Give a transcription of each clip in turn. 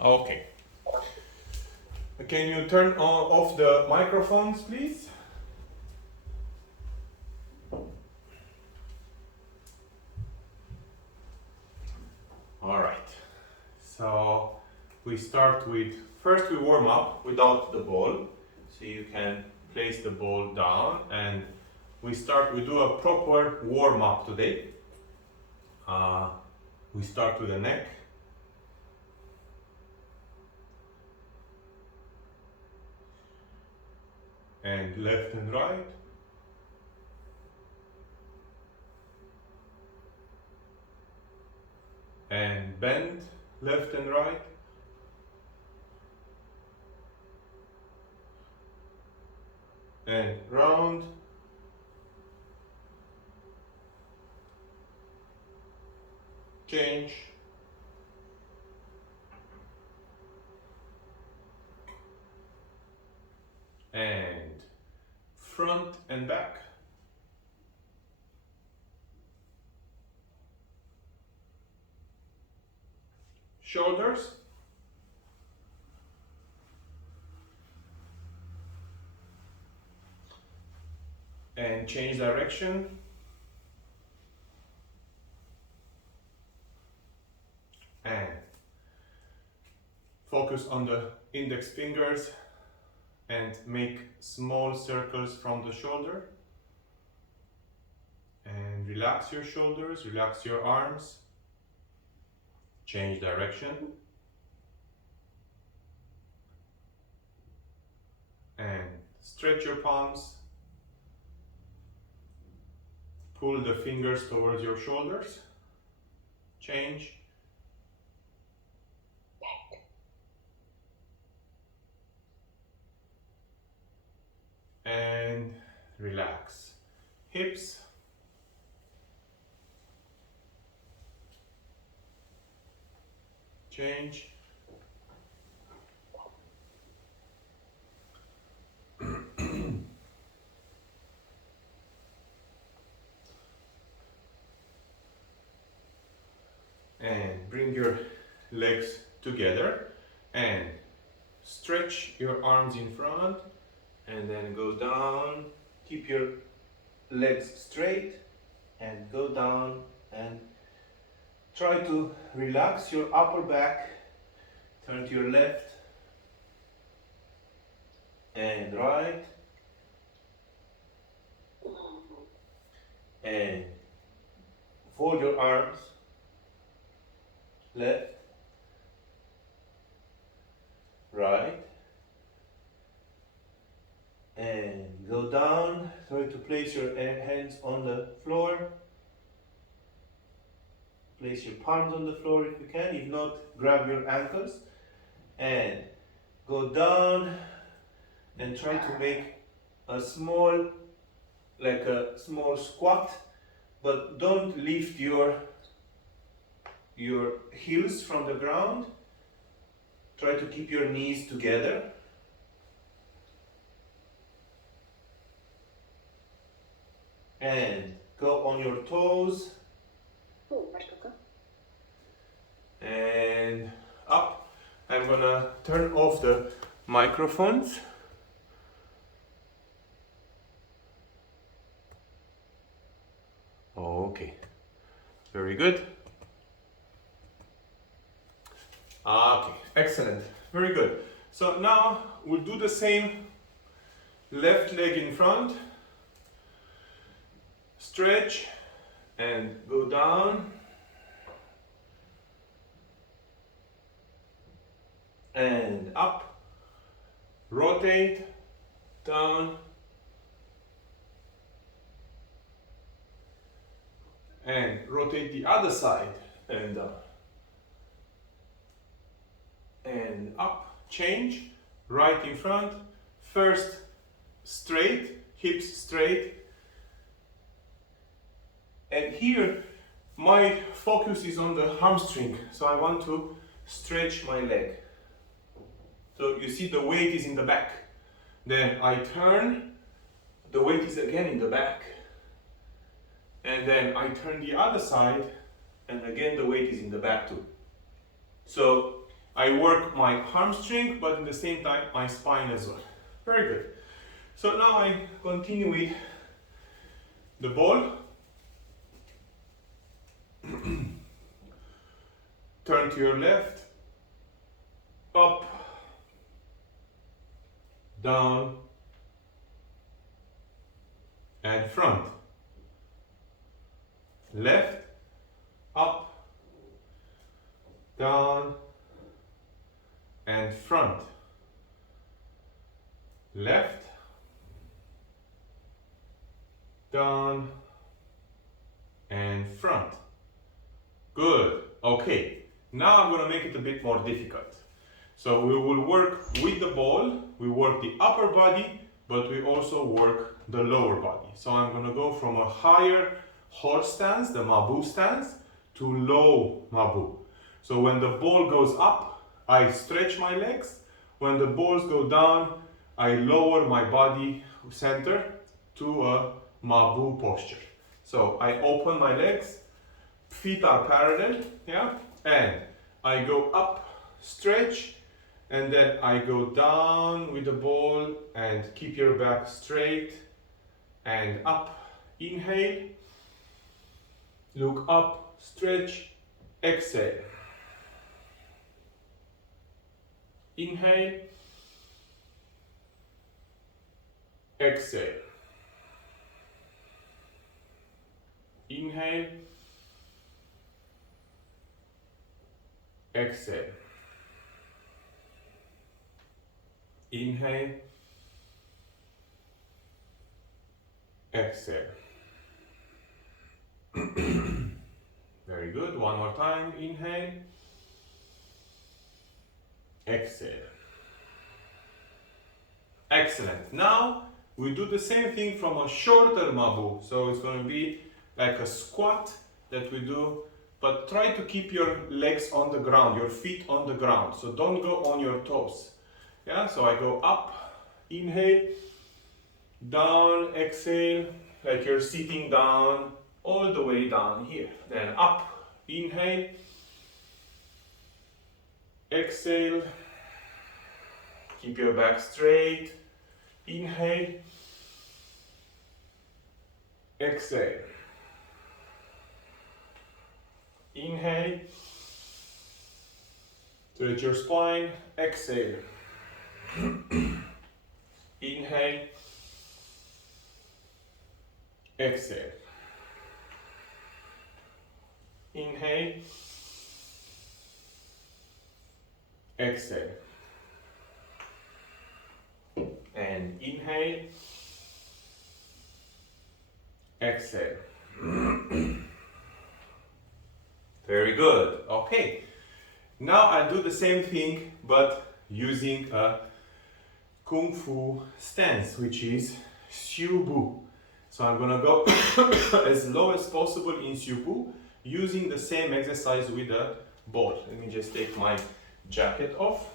Okay. Can you turn off the microphones, please? All right. So we start with, first we warm up without the ball. So you can place the ball down and we do a proper warm up today. Uh, we start with the neck. And left and right. And bend left and right. And round. Change. And front and back. Shoulders. And change direction. And focus on the index fingers and make small circles from the shoulder. And relax your shoulders, relax your arms. Change direction. And stretch your palms. Pull the fingers towards your shoulders. Change. And relax. Hips. Change. And bring your legs together and stretch your arms in front and then go down. Keep your legs straight and go down and try to relax your upper back. Turn to your left and right and fold your arms left, right, and go down. Try to place your hands on the floor. Place your palms on the floor if you can. If not, grab your ankles and go down and try to make a small, like a small squat, but don't lift your heels from the ground. Try to keep your knees together. And go on your toes. And up. I'm gonna turn off the microphones. Okay, very good. Okay, excellent, very good. So now we'll do the same. Left leg in front, stretch and go down and up, rotate, down and rotate the other side and down and up, change, right in front, first straight, hips straight, and here my focus is on the hamstring, so I want to stretch my leg. So you see the weight is in the back, then I turn, the weight is again in the back, and then I turn the other side and again the weight is in the back too. So I work my hamstring, but at the same time my spine as well. Very good. So now I continue with the ball. Turn to your left, up, down, and front. Left, up, down, and front. Left, down, and front. Good. Okay. Now I'm going to make it a bit more difficult. So we will work with the ball, we work the upper body, but we also work the lower body. So I'm going to go from a higher horse stance, the Mabu stance, to low Mabu. So when the ball goes up, I stretch my legs. When the balls go down, I lower my body center to a Mabu posture. So I open my legs, feet are parallel, yeah, and I go up, stretch, and then I go down with the ball and keep your back straight and up. Inhale, look up, stretch, exhale. Inhale, exhale. Inhale, exhale. Inhale, exhale. Very good. One more time. Inhale, exhale. Excellent. Now we do the same thing from a shorter Mabu. So it's going to be like a squat that we do, but try to keep your legs on the ground, your feet on the ground. So don't go on your toes. Yeah, so I go up, inhale, down, exhale, like you're sitting down, all the way down here. Then up, inhale, exhale, keep your back straight, inhale, exhale, inhale, stretch your spine, exhale, inhale, exhale, inhale, exhale, and inhale, exhale. Very good. Okay, now I'll do the same thing but using a Kung Fu stance, which is Xiu Bu. So I'm gonna go as low as possible in Xiu Bu using the same exercise with the ball. Let me just take my jacket off.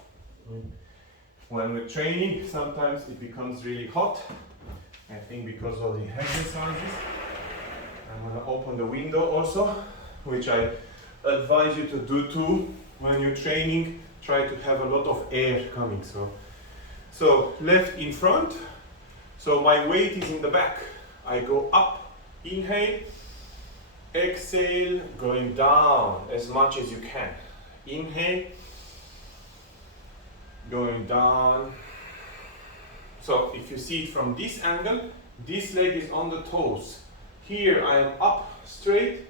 When we're training, sometimes it becomes really hot. I think because of the exercises. I'm gonna open the window also, which I advise you to do too. When you're training, try to have a lot of air coming. So left in front. So my weight is in the back. I go up, inhale, exhale, going down as much as you can. Inhale, going down. So if you see it from this angle, this leg is on the toes. Here I am up straight,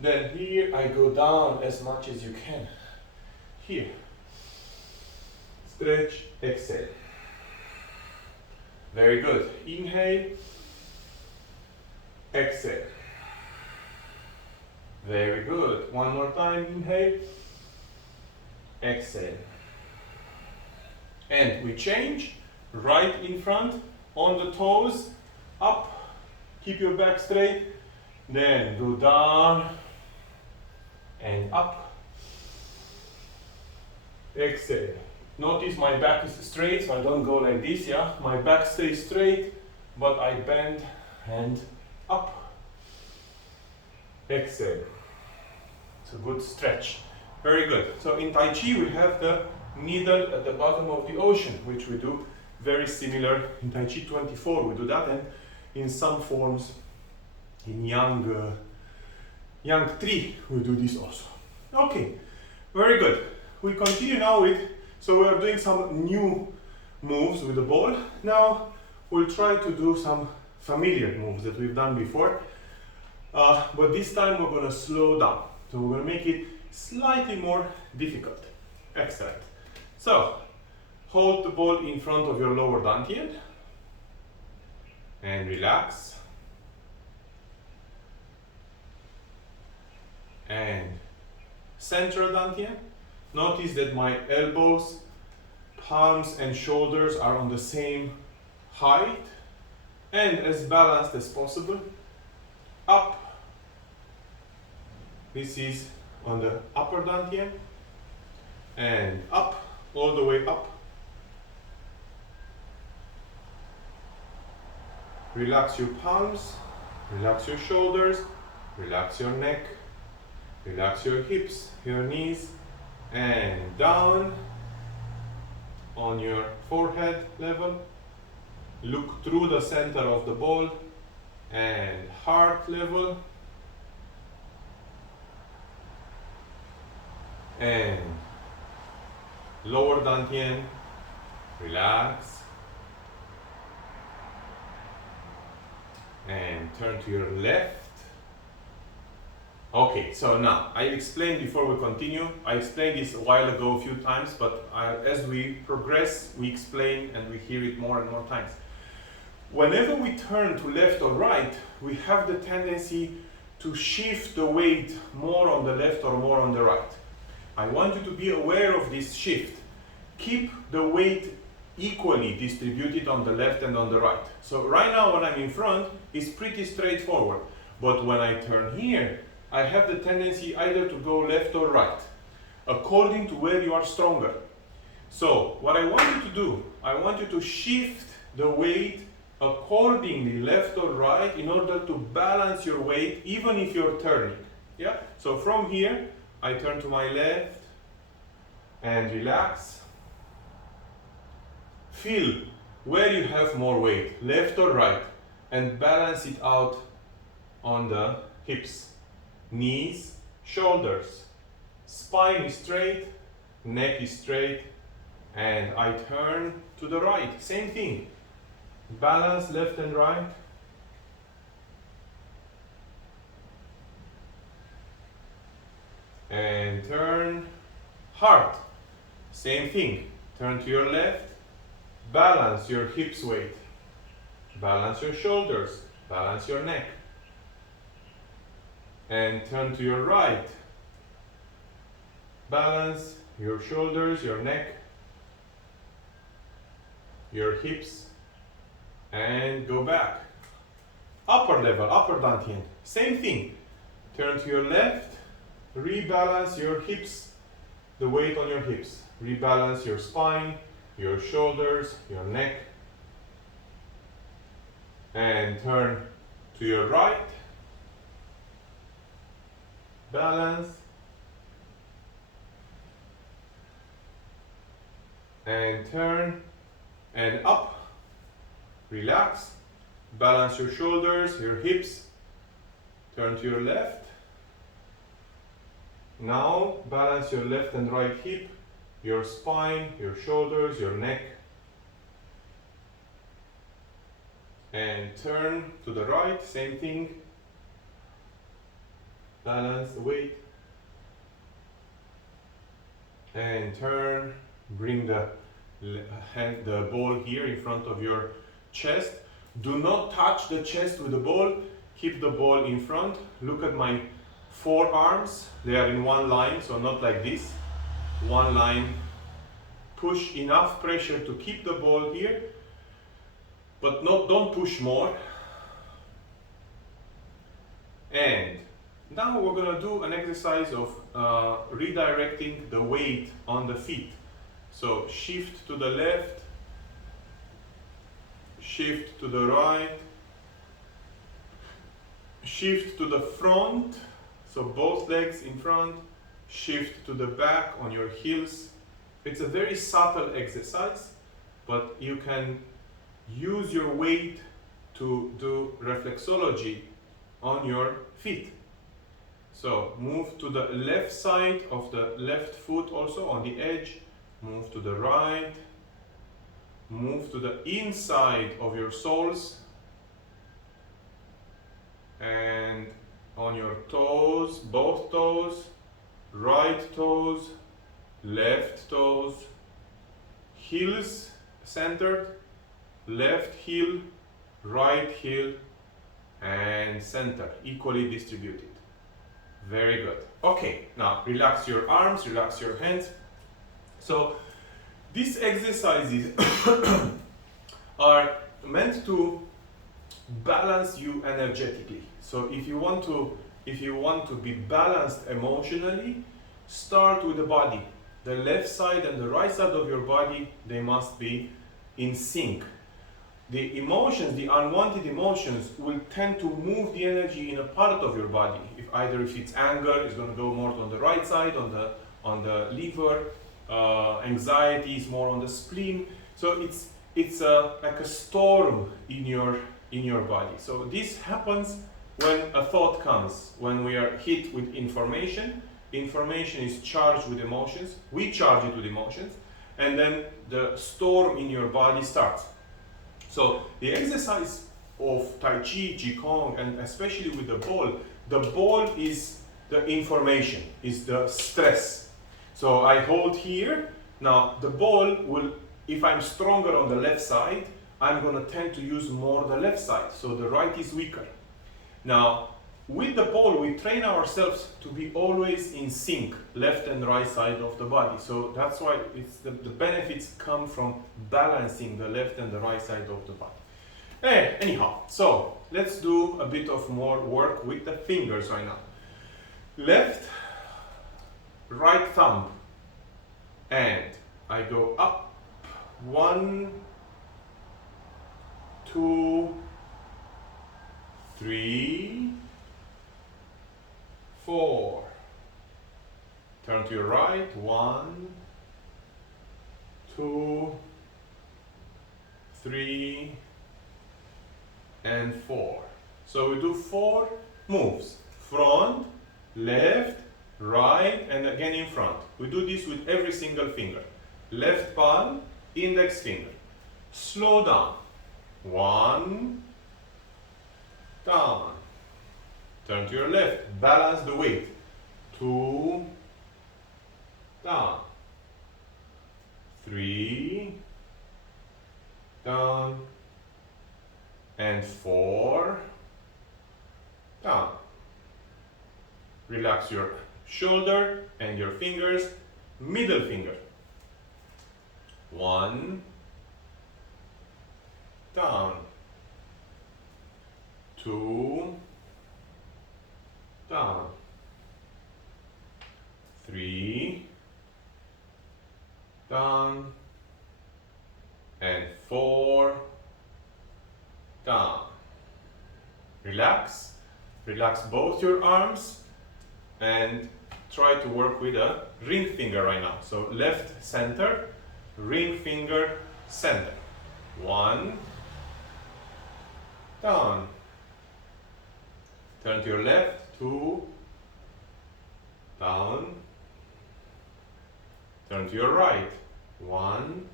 then here I go down as much as you can. Here, stretch, exhale. Very good. Inhale, exhale. Very good. One more time. Inhale, exhale. And we change. Right in front, on the toes, up. Keep your back straight. Then go down and up. Exhale. Notice my back is straight, so I don't go like this, yeah? My back stays straight, but I bend and up. Exhale. It's a good stretch. Very good. So in Tai Chi we have the needle at the bottom of the ocean, which we do very similar in Tai Chi 24. We do that, and in some forms in Yang 3 we do this also. Okay, very good. We continue now with, so we are doing some new moves with the ball. Now we'll try to do some familiar moves that we've done before, but this time we're going to slow down. So we're going to make it slightly more difficult. Excellent. So hold the ball in front of your lower dantian and relax. And central dantian. Notice that my elbows, palms and shoulders are on the same height and as balanced as possible. Up. This is on the upper dantian and up, all the way up. Relax your palms, relax your shoulders, relax your neck, relax your hips, your knees, and down on your forehead level. Look through the center of the ball and heart level. And lower dantian, relax. And turn to your left. Okay, so now I explained before we continue, I explained this a while ago a few times, but as we progress, we explain and we hear it more and more times. Whenever we turn to left or right, we have the tendency to shift the weight more on the left or more on the right. I want you to be aware of this shift. Keep the weight equally distributed on the left and on the right. So right now when I'm in front, it's pretty straightforward. But when I turn here, I have the tendency either to go left or right, according to where you are stronger. So what I want you to do, I want you to shift the weight accordingly, left or right, in order to balance your weight, even if you're turning. Yeah? So from here, I turn to my left and relax. Feel where you have more weight, left or right, and balance it out on the hips, knees, shoulders. Spine is straight, neck is straight, and I turn to the right. Same thing. Balance left and right. And turn heart. Same thing. Turn to your left. Balance your hips weight. Balance your shoulders. Balance your neck. And turn to your right. Balance your shoulders, your neck, your hips, and go back. Upper level, upper dantian. Same thing. Turn to your left. Rebalance your hips, the weight on your hips. Rebalance your spine, your shoulders, your neck. And turn to your right. Balance. And turn and up. Relax. Balance your shoulders, your hips. Turn to your left. Now balance your left and right hip, your spine, your shoulders, your neck. And turn to the right, same thing. Balance the weight. And turn, bring the ball here in front of your chest. Do not touch the chest with the ball. Keep the ball in front. Look at my forearms. They are in one line, so not like this. One line. Push enough pressure to keep the ball here, but don't push more. And now we're going to do an exercise of redirecting the weight on the feet. So shift to the left, shift to the right, shift to the front, so both legs in front, shift to the back on your heels. It's a very subtle exercise, but you can use your weight to do reflexology on your feet. So move to the left side of the left foot also on the edge, move to the right, move to the inside of your soles, and on your toes, both toes, right toes, left toes, heels centered, left heel, right heel, and center, equally distributed. Very good. Okay, now relax your arms, relax your hands. So these exercises are meant to balance you energetically. So if you want to be balanced emotionally, start with the body. The left side and the right side of your body, they must be in sync. The emotions, the unwanted emotions, will tend to move the energy in a part of your body. If it's anger, it's going to go more on the right side, on the liver. Anxiety is more on the spleen. So it's like a storm in your body. So this happens when a thought comes, when we are hit with information. Information is charged with emotions. We charge it with emotions, and then the storm in your body starts. So the exercise of Tai Chi, Qigong, and especially with the ball is the information, is the stress. So I hold here. Now the ball will, if I'm stronger on the left side, I'm going to tend to use more the left side. So the right is weaker. Now with the ball, we train ourselves to be always in sync, left and right side of the body. So that's why the benefits come from balancing the left and the right side of the body. Anyhow, so let's do a bit of more work with the fingers right now. Left, right thumb, and I go up. 1, 2, 3, 4. Turn to your right. 1, 2, 3, and 4. So we do 4 moves. Front, left, right, and again in front. We do this with every single finger. Left palm, index finger. Slow down. 1, down. Turn to your left, balance the weight. 2, down. 3, down. And 4, down. Relax your shoulder and your fingers. Middle finger. 1, down. 2, down. 3, down. And 4, down. Relax. Relax both your arms and try to work with a ring finger right now. So left center, ring finger center. 1, down. Turn to your left. 2, down. Turn to your right. 1,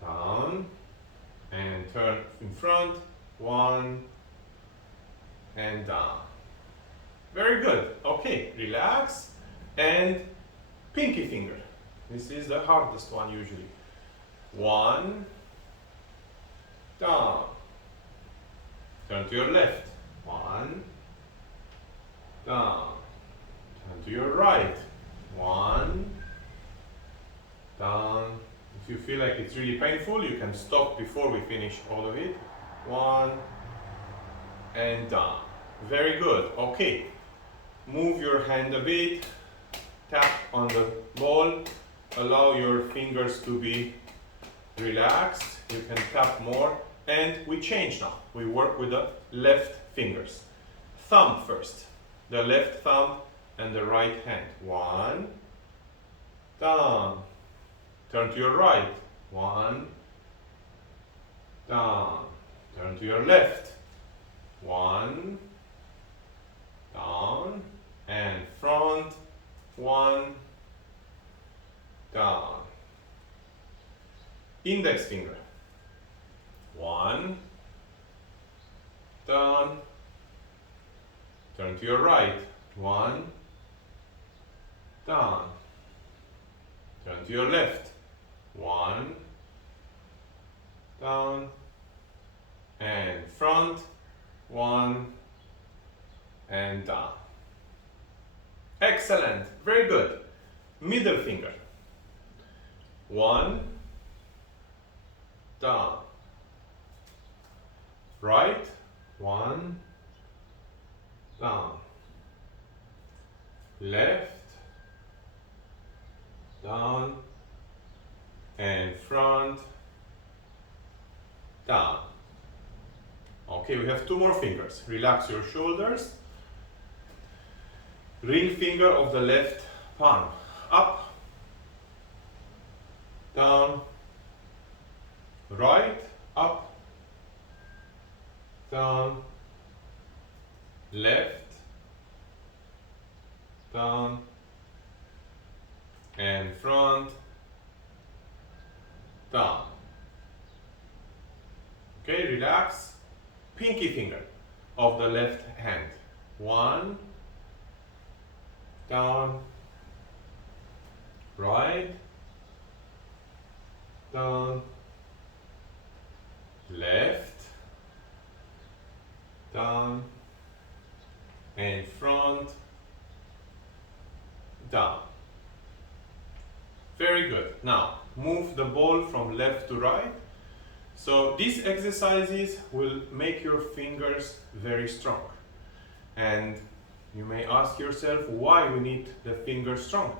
down. And turn in front. 1, and down. Very good. Okay, relax. And pinky finger. This is the hardest one usually. 1, down. Turn to your left. 1, down. Turn to your right. 1, down. If you feel like it's really painful, you can stop before we finish all of it. 1, and down. Very good. Okay. Move your hand a bit. Tap on the ball. Allow your fingers to be relaxed. You can tap more. And we change now. We work with the left fingers. Thumb first. The left thumb and the right hand. 1, down. Turn to your right. 1, down. Turn to your left. 1, down. And front. 1, down. Index finger. 1, down. Turn to your right. 1, down. Turn to your left. 1, down. And front. 1, and down. Excellent. Very good. Middle finger. 1, down. Right. 1, down. Left, down. And front, down. Okay, we have 2 more fingers. Relax your shoulders. Ring finger of the left palm. Up, down, right, up, down, left, down, and front, down. Okay, relax. Pinky finger of the left hand. 1, down, right, down, left, down, and front, down. Very good. Now move the ball from left to right. So these exercises will make your fingers very strong. And you may ask yourself why we need the fingers strong.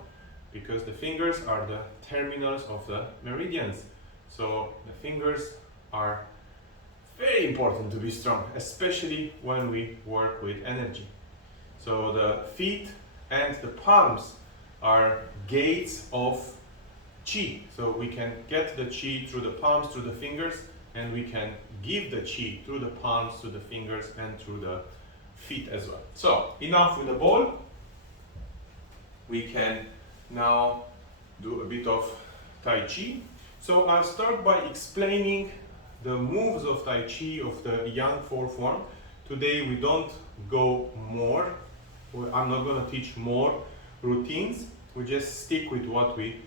Because the fingers are the terminals of the meridians. So the fingers are very important to be strong, especially when we work with energy. So the feet and the palms are gates of chi. So we can get the chi through the palms, through the fingers, and we can give the chi through the palms, through the fingers, and through the feet as well. So enough with the ball. We can now do a bit of Tai Chi. So I'll start by explaining the moves of Tai Chi of the Yang 4 form. Today we don't go more. I'm not going to teach more routines. We just stick with what we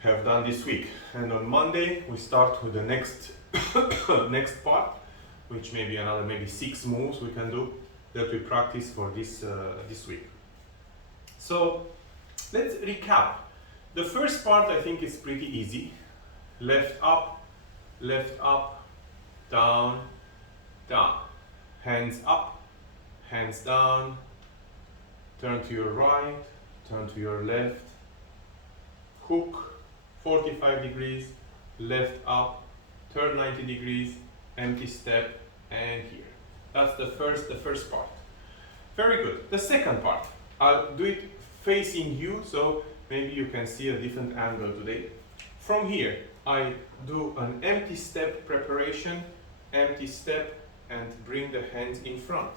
have done this week. And on Monday we start with the next next part, which may be another maybe 6 moves we can do that we practice for this this week. So let's recap. The first part I think is pretty easy. Left up, down, down. Hands up, hands down. Turn to your right, turn to your left. Hook 45 degrees, left up, turn 90 degrees, empty step, and here. That's the first part. Very good. The second part, I'll do it facing you, so maybe you can see a different angle today. From here, I do an empty step preparation, empty step, and bring the hands in front.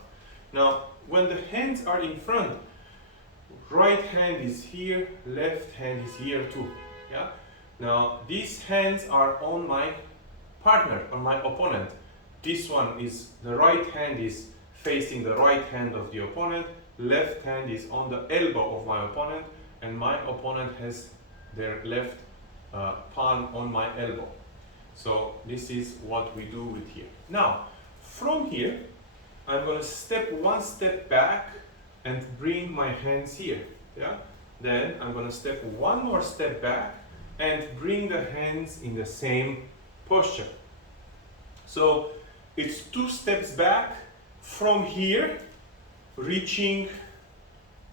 Now, when the hands are in front, right hand is here, left hand is here too. Yeah. Now, these hands are on my partner, on my opponent. This one is, the right hand is facing the right hand of the opponent, left hand is on the elbow of my opponent, and my opponent has their left palm on my elbow. So this is what we do with here. Now, from here, I'm going to step 1 step back and bring my hands here. Yeah. Then I'm going to step 1 more step back and bring the hands in the same posture. So it's 2 steps back from here, reaching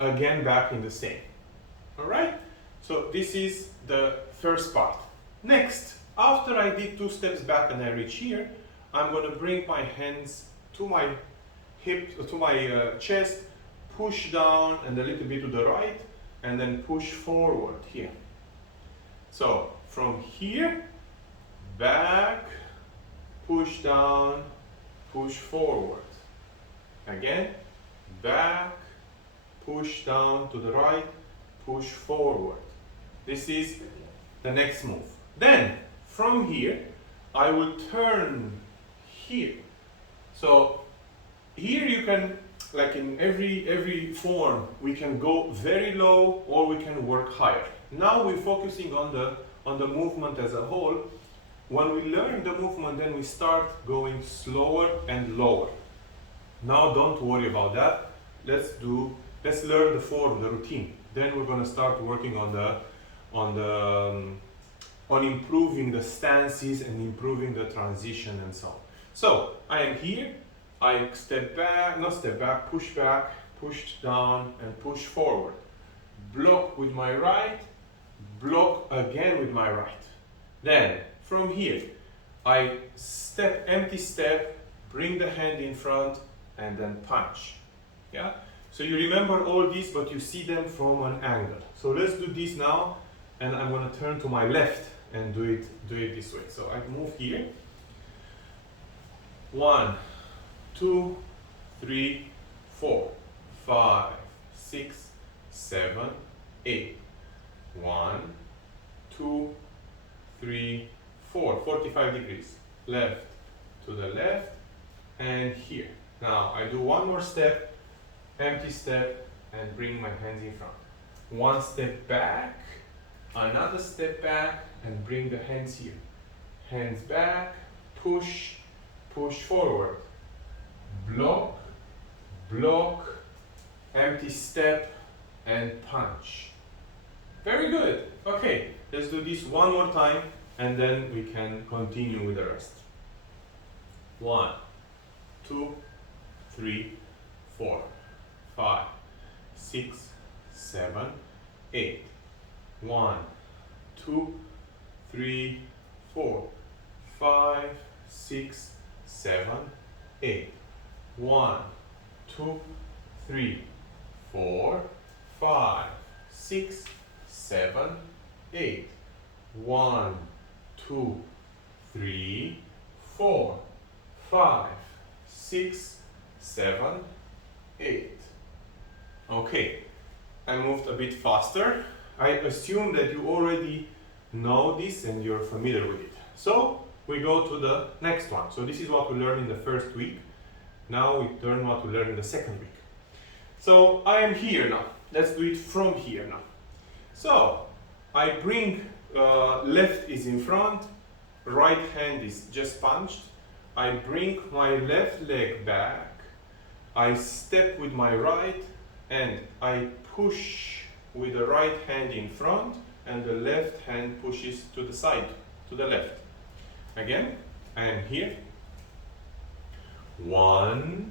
again back in the same. All right? So this is the first part. Next, after I did 2 steps back and I reach here, I'm going to bring my hands to my hip, to my chest, push down and a little bit to the right, and then push forward here. So from here, back, push down, push forward. Again, back, push down to the right, push forward. This is the next move. Then from here, I will turn here. So here you can, like in every form, we can go very low or we can work higher. Now we're focusing on the movement as a whole. When we learn the movement, then we start going slower and lower. Now don't worry about that. Let's learn the form, the routine. Then we're going to start working on improving the stances and improving the transition and so on. So I am here. I step back, not step back, push back, push down and push forward. Block with my right, block again with my right. Then from here, I step, empty step, bring the hand in front and then punch. Yeah? So you remember all this, but you see them from an angle. So let's do this now, and I'm going to turn to my left and do it this way. So I move here. 1, 2, 3, 4, 5, 6, 7, 8. 1, 2, 3, 4. 45 degrees. Left to the left and here. Now I do one more step, empty step, and bring my hands in front. One step back, another step back, and bring the hands here. Hands back, push, push forward. Block, block, empty step, and punch. Very good. Okay, let's do this one more time, and then we can continue with the rest. 1, 2, 3, 4, 5, 6, 7, 8. 1, 2, 3, 4, 5, 6, 7, 8. 1, 2, 3, 4, 5, 6, 7, 8. 1, 2, 3, 4, 5, 6, 7, 8. Okay, I moved a bit faster. I assume that you already know this and you're familiar with it. So we go to the next one. So this is what we learned in the first week. Now we learn what we learned in the second week. So I am here now. Let's do it from here now. So I bring, left is in front, right hand is just punched. I bring my left leg back. I step with my right and I push with the right hand in front and the left hand pushes to the side, to the left. Again, I am here. 1,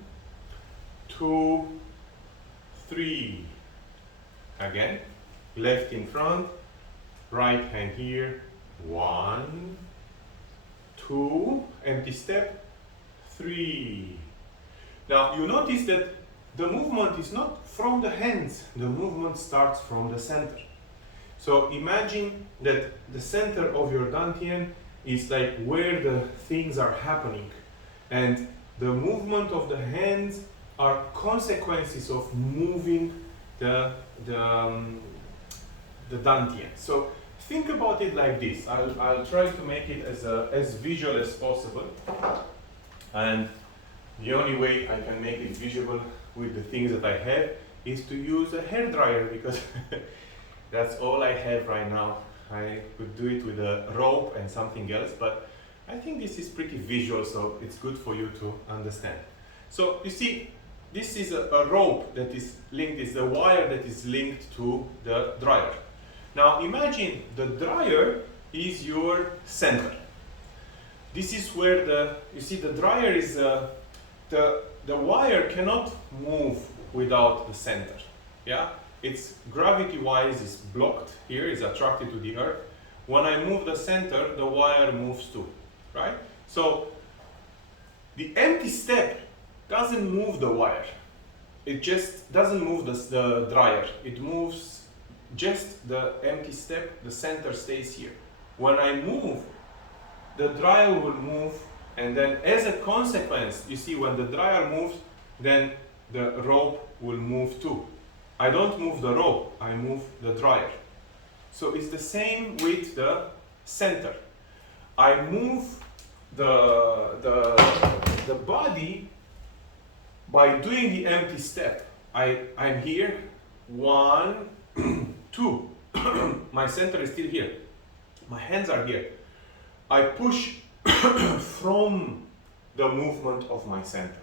2, 3. Again, left in front, right hand here. 1, 2, empty step, 3. Now you notice that the movement is not from the hands, the movement starts from the center. So imagine that the center of your dantian is like where the things are happening, and the movement of the hands are consequences of moving the dantian. So think about it like this. I'll try to make it as visual as possible, and the only way I can make it visual with the things that I have is to use a hair dryer, because that's all I have right now. I could do it with a rope and something else, but I think this is pretty visual, so it's good for you to understand. So you see, this is a rope that is linked, it's a wire that is linked to the dryer. Now imagine the dryer is your center. This is where you see the dryer is, the wire cannot move without the center. Yeah, it's gravity-wise is blocked here, is attracted to the earth. When I move the center, the wire moves too, right? So the empty step doesn't move the wire. it just doesn't move the dryer. It moves just the empty step, the center stays here. When I move, the dryer will move, and then as a consequence, you see when the dryer moves, then the rope will move too. I don't move the rope, I move the dryer. So it's the same with the center. I move the body by doing the empty step. I'm here, 1, 2. My center is still here. My hands are here. I push from the movement of my center.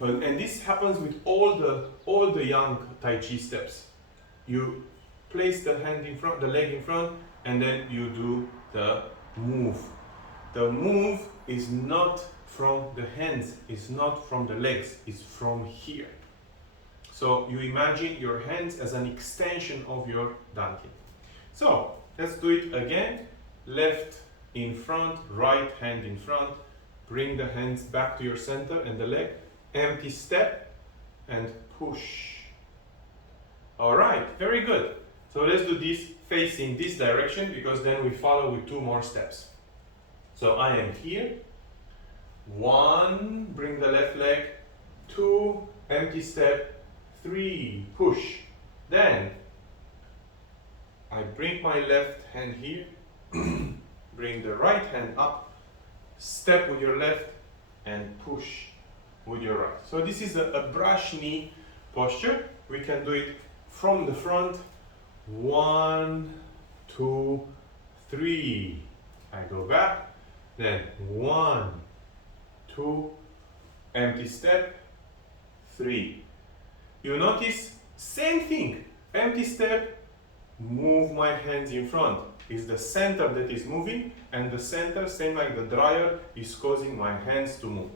And this happens with all the young Tai Chi steps. You place the hand in front, the leg in front, and then you do the move. The move is not from the hands, it's not from the legs, it's from here. So you imagine your hands as an extension of your dantian. So let's do it again. Left in front, right hand in front. Bring the hands back to your center and the leg. Empty step and push. All right, very good. So let's do this facing this direction, because then we follow with 2 more steps. So I am here. 1, bring the left leg. 2, empty step. 3, push. Then I bring my left hand here. Bring the right hand up. Step with your left and push with your right. So this is a brush knee posture. We can do it from the front. 1, 2, 3. I go back. Then 1, 2, empty step, 3. You notice, same thing. Empty step, move my hands in front. It's the center that is moving, and the center, same like the dryer, is causing my hands to move.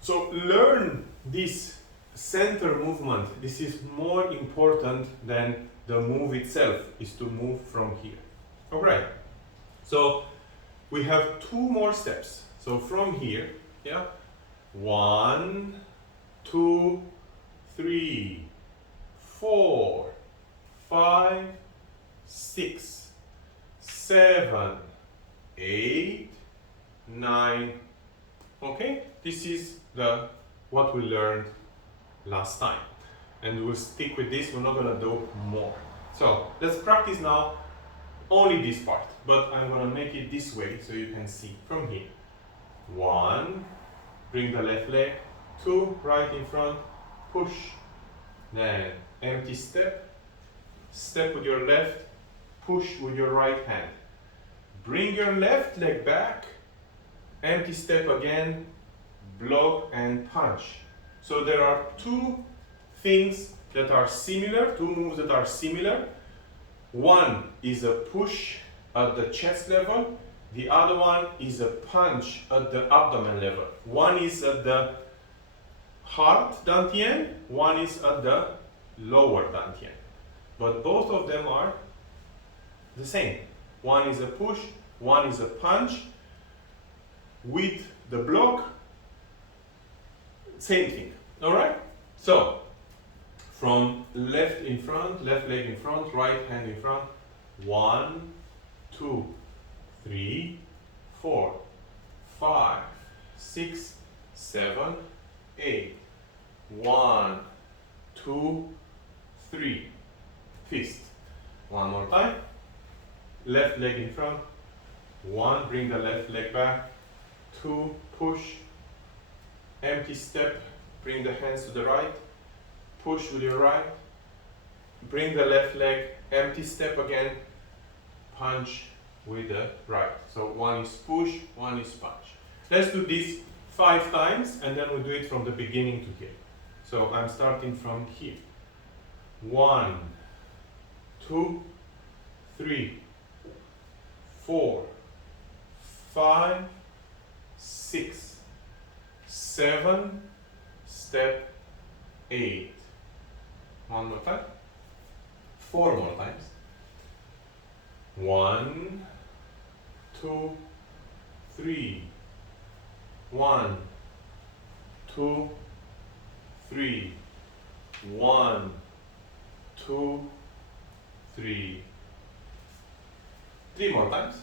So learn this center movement. This is more important than the move itself, is to move from here. All right. So we have 2 more steps. So from here, yeah, 1, 2, 3, 4, 5, 6, 7, 8, 9. Okay, this is what we learned last time, and we'll stick with this. We're not gonna do more. So let's practice now only this part, but I'm gonna make it this way so you can see from here. 1, bring the left leg. 2, right in front, push. Then empty step, step with your left, push with your right hand. Bring your left leg back, empty step again, block and punch. So there are 2 things that are similar, 2 moves that are similar. One is a push at the chest level, the other one is a punch at the abdomen level. One is at the heart dantian, one is at the lower dantian. But both of them are the same. One is a push, one is a punch. With the block, same thing. All right? So, from left in front, left leg in front, right hand in front. 1, 2, 3, 4, 5, 6, 7, 8. 1, 2, 3. Fist. One more time. Left leg in front. 1, bring the left leg back. 2, push. Empty step. Bring the hands to the right. Push with your right. Bring the left leg. Empty step again. Punch with the right. So 1 is push, 1 is punch. Let's do this 5 times, and then we'll do it from the beginning to here. So I'm starting from here. 1, 2, 3, 4, 5, 6, 7, step 8. One more time. 4 more times. 1, 2, 3. 1, 2, 3, 1, 2, 3. 3 more times.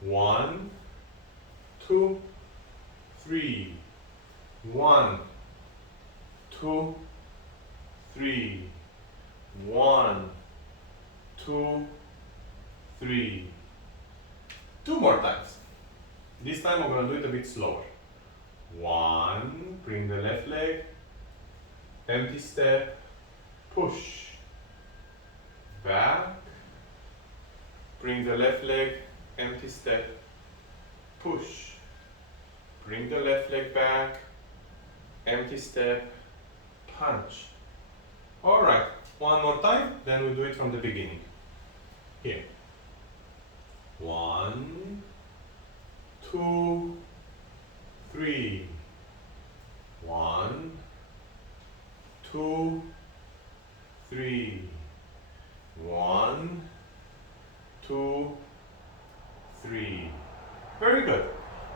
1, 2, 3. 1, 2, 3. 1, 2, 3. 2 more times. This time I'm going to do it a bit slower. 1, bring the left leg, empty step, push, back, bring the left leg, empty step, push, bring the left leg back, empty step, punch. Alright, one more time, then we do it from the beginning. Here. 1, 2, 3. 1, 2, 3. 1, 2, 3. Very good.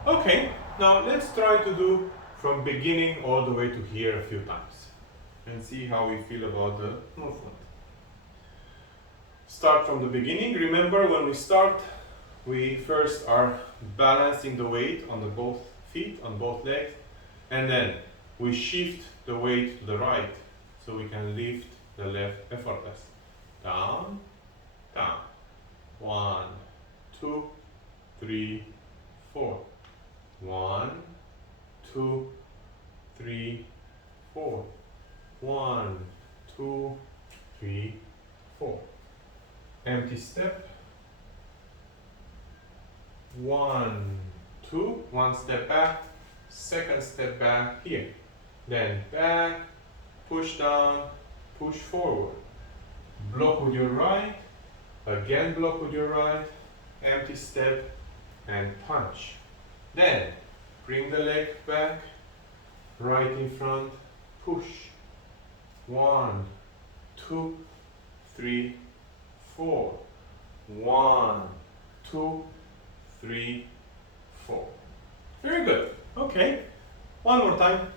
Okay, now let's try to do from beginning all the way to here a few times and see how we feel about the movement. Start from the beginning. Remember, when we start, we first are balancing the weight on the both feet, on both legs, and then we shift the weight to the right so we can lift the left effortless. Down, down. 1, 2, 3, 4. 1, 2, 3, 4. 1, 2, 3, 4. Empty step. 1, 2. One step back. Second step back here. Then back. Push down. Push forward. Block with your right. Again block with your right. Empty step and punch. Then bring the leg back. Right in front. Push. 1, 2, 3, 4. 1, 2, 3, 4. Very good. Okay. One more time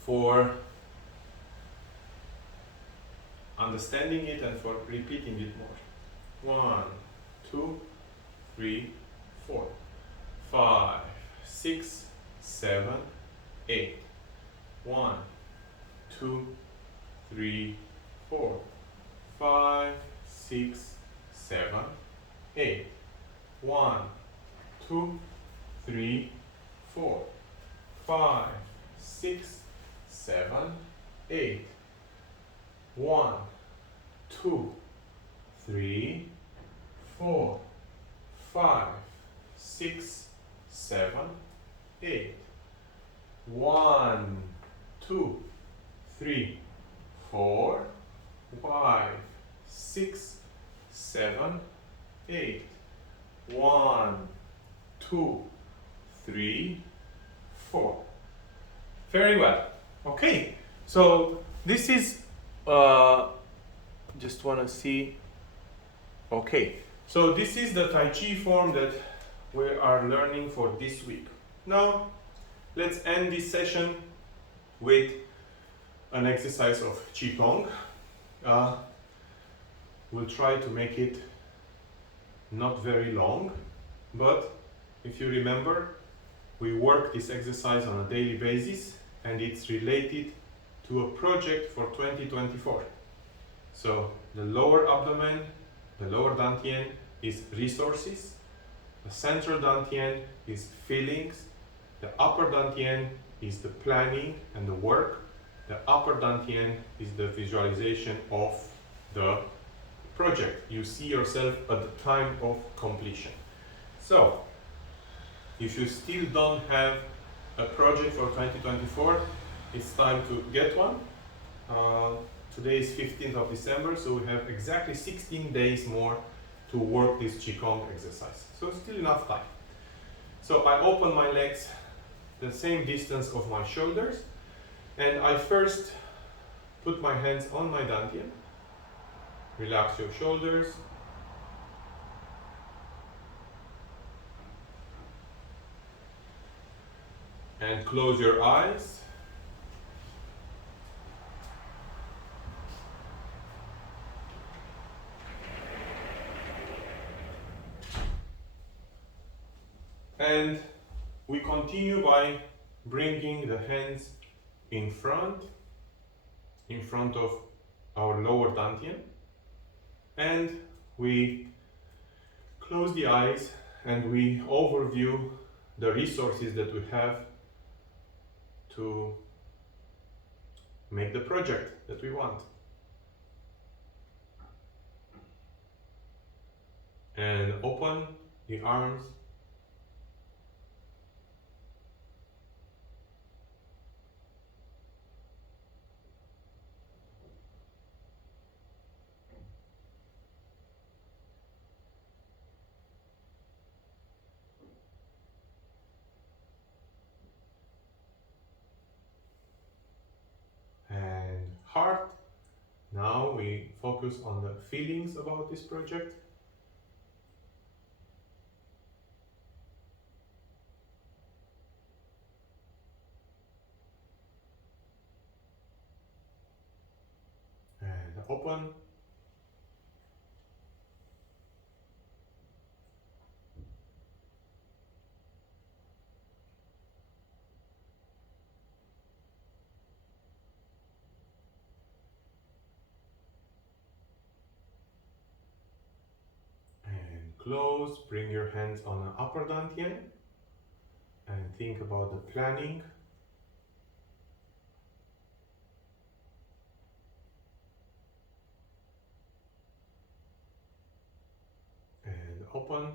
for understanding it and for repeating it more. 1, 2, 3, 4. 5, 6, 7, 8. 1, 2, 3, 4. 5, 6, 7, 8. 1, 2, 3, 4. 5, 6, 7, 8. 1, 2, 3, 4. 5, 6, 7, 8. 1, 2, 3, 4. 5, 6, 7, 8. 1, 2, 3, 4. Very well. Okay, so this is just want to see. Okay, so this is the Tai Chi form that we are learning for this week. Now let's end this session with an exercise of Qigong. We'll try to make it not very long, but if you remember, we work this exercise on a daily basis and it's related to a project for 2024. So the lower abdomen, the lower dantian is resources, the central dantian is feelings, the upper dantian is the planning and the work, the upper dantian is the visualization of the project. You see yourself at the time of completion. So if you still don't have a project for 2024, it's time to get one. Today is 15th of December, so we have exactly 16 days more to work this Qigong exercise. So still enough time. So I open my legs the same distance of my shoulders, and I first put my hands on my dantian. Relax your shoulders. And close your eyes. And we continue by bringing the hands in front of our lower dantian, and we close the eyes and we overview the resources that we have to make the project that we want. And open the arms and heart. Now we focus on the feelings about this project. And open. And close. Bring your hands on the upper dantian and think about the planning. And open.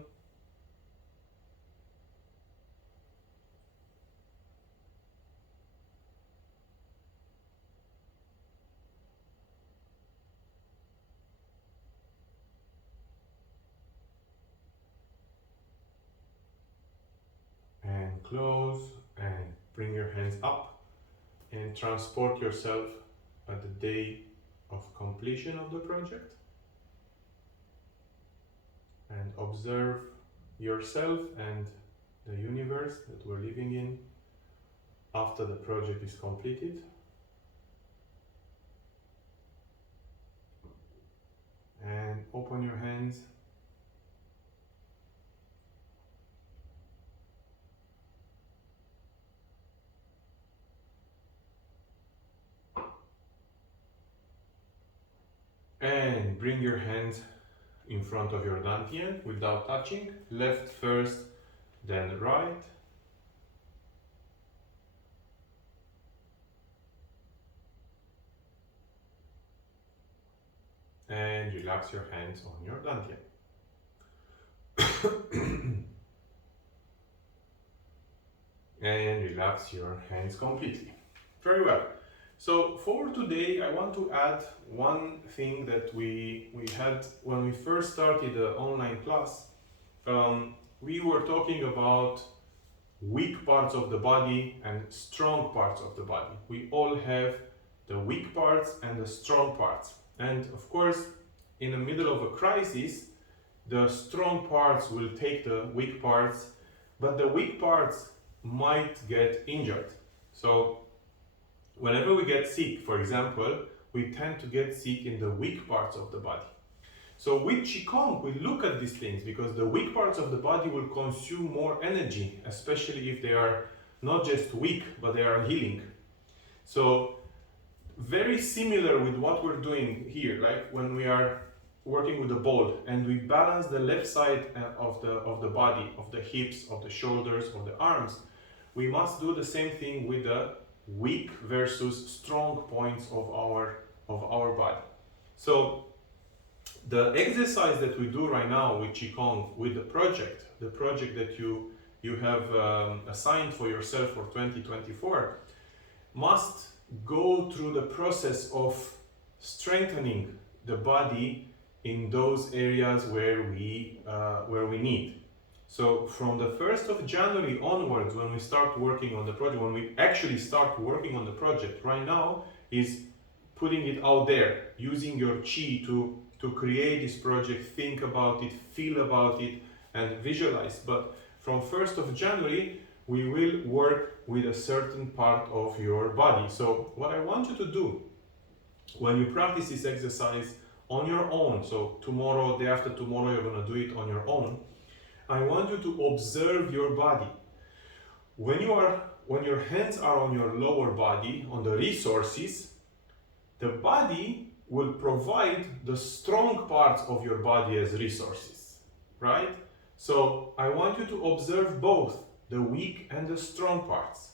And close, and bring your hands up and transport yourself at the day of completion of the project, and observe yourself and the universe that we're living in after the project is completed. And open your hands and bring your hands in front of your dantian without touching. Left first, then right. And relax your hands on your dantian. And relax your hands completely. Very well. So for today, I want to add one thing that we had when we first started the online class. We were talking about weak parts of the body and strong parts of the body. We all have the weak parts and the strong parts. And of course, in the middle of a crisis, the strong parts will take the weak parts, but the weak parts might get injured. So whenever we get sick, for example, we tend to get sick in the weak parts of the body. So with Qigong, we look at these things because the weak parts of the body will consume more energy, especially if they are not just weak, but they are healing. So very similar with what we're doing here, like when we are working with the ball and we balance the left side of the body, of the hips, of the shoulders, of the arms, we must do the same thing with the weak versus strong points of our body. So the exercise that we do right now with Qigong, with the project that you have assigned for yourself for 2024, must go through the process of strengthening the body in those areas where we need. So from the 1st of January onwards, when we start working on the project, when we actually start working on the project, right now is putting it out there, using your Qi to create this project, think about it, feel about it, and visualize. But from 1st of January, we will work with a certain part of your body. So what I want you to do when you practice this exercise on your own, so tomorrow, day after tomorrow, you're going to do it on your own. I want you to observe your body. When your hands are on your lower body, on the resources, the body will provide the strong parts of your body as resources, right? So I want you to observe both the weak and the strong parts.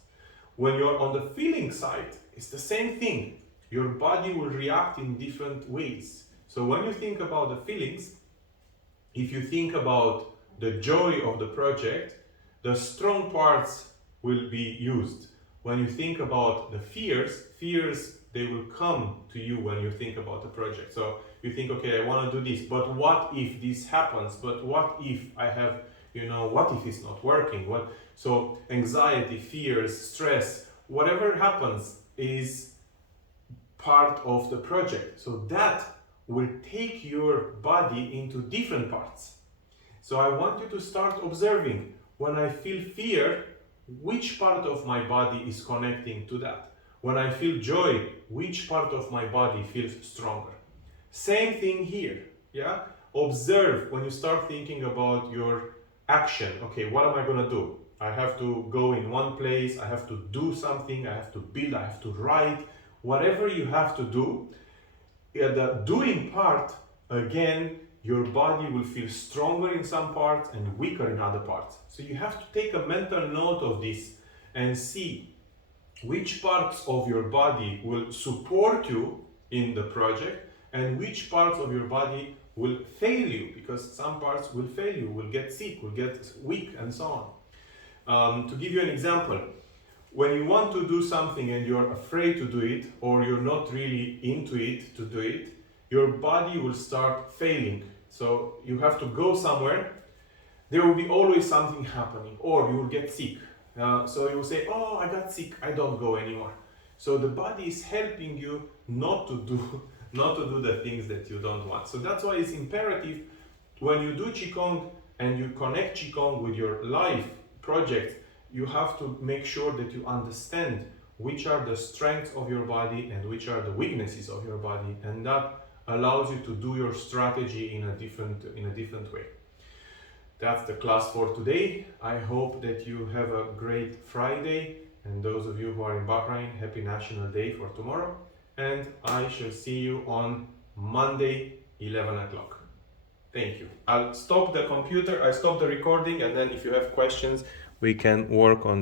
When you're on the feeling side, it's the same thing. Your body will react in different ways. So when you think about the feelings, if you think about the joy of the project, the strong parts will be used. When you think about the fears, they will come to you when you think about the project. So you think, okay, I want to do this, but what if this happens? But what if I have, what if it's not working? So anxiety, fears, stress, whatever happens is part of the project. So that will take your body into different parts. So I want you to start observing, when I feel fear, which part of my body is connecting to that? When I feel joy, which part of my body feels stronger? Same thing here, yeah? Observe when you start thinking about your action. Okay, what am I gonna do? I have to go in one place, I have to do something, I have to build, I have to write. Whatever you have to do, the doing part, again, your body will feel stronger in some parts and weaker in other parts. So you have to take a mental note of this and see which parts of your body will support you in the project and which parts of your body will fail you, because some parts will fail you, will get sick, will get weak, and so on. To give you an example, when you want to do something and you're afraid to do it, or you're not really into it to do it, your body will start failing. So you have to go somewhere, there will be always something happening, or you will get sick. So you will say, oh, I got sick, I don't go anymore. So the body is helping you not to do the things that you don't want. So that's why it's imperative when you do Qigong and you connect Qigong with your life project, you have to make sure that you understand which are the strengths of your body and which are the weaknesses of your body, and that allows you to do your strategy in a different way. That's the class for today. I hope that you have a great Friday, and those of you who are in Bahrain, happy National Day for tomorrow, and I shall see you on Monday 11 o'clock. Thank you. I'll stop the computer, I stop the recording, and then if you have questions we can work on